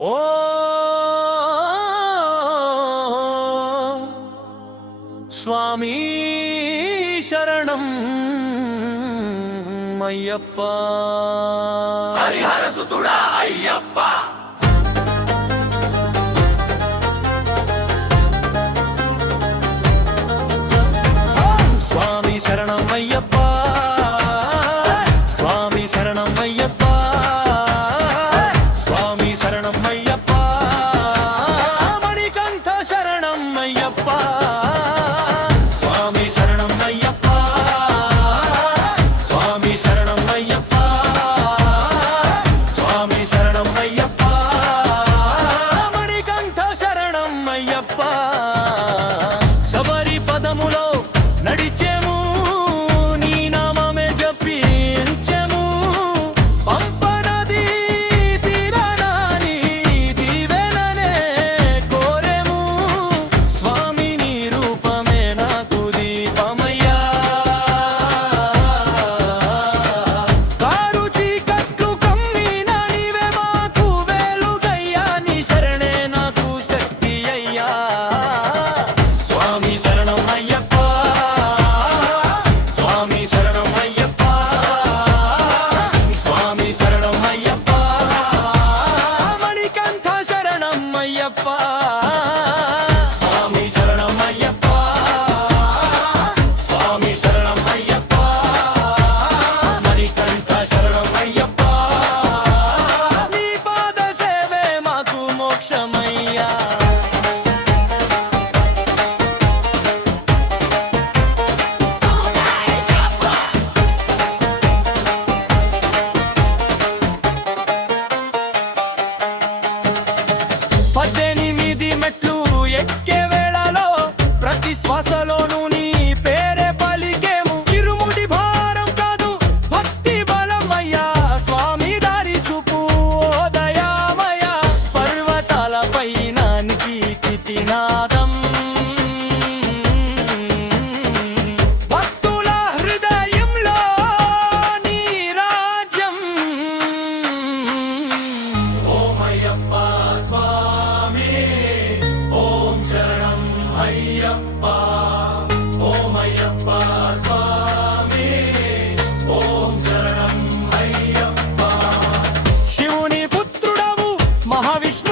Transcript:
ఓ స్వామి శరణం అయ్యప్ప హరిహర సుతుడా అయ్యప్ప స్వామి శరణం అయ్యప్ప స్వామి శరణం అయ్యప్ప స్వామి శరణం అయ్యప్ప మణికంఠ శరణం అయ్యప్ప స్వామి శరణం అయ్యప్ప స్వామి శరణం అయ్యప్ప స్వామి శరణం అయ్యప్ప మణికంఠ శరణం అయ్యప్ప శబరి పదములో నడిచేము నీ నామమే జపించెము పంపనది తీరనాని దీవెననే కోరెము స్వామి నీ రూపమే నాకు దీపమయ్యా కారు చీకట్లు కమ్మిన నీవే మాకు వెలుగయ్యా నీ శరణే నాకు శక్తి అయ్యా స్వామి శరణం అయ్యప్ప స్వామి శరణం అయ్యప్ప స్వామి శరణం అయ్యప్ప మణికంఠ శరణం అయ్యప్ప స్వామి శరణం అయ్యప్ప స్వామి శరణం అయ్యప్ప మణికంఠ శరణం అయ్యప్ప నీ పాద సేవే మాకు మోక్షమయ్యా పద్దెనిమిది మెట్లు ఎక్కే వేళలో ప్రతి శ్వాసలోనూ నీ పేరే పలికేము ఇరుముడి భారం కాదు భక్తి బలమయ్యా స్వామి దారి చూపు ఓ దయామయ పర్వతాల పైన కీర్తినాదం భక్తుల హృదయంలో నీ రాజ్యం ఓమయ్యప్ప స్వామి ఓం శరణం అయ్యప్ప ఓమయ్యప్ప స్వామి ఓం శరణం అయ్యప్ప శివుని పుత్రుడవు మహావిష్ణు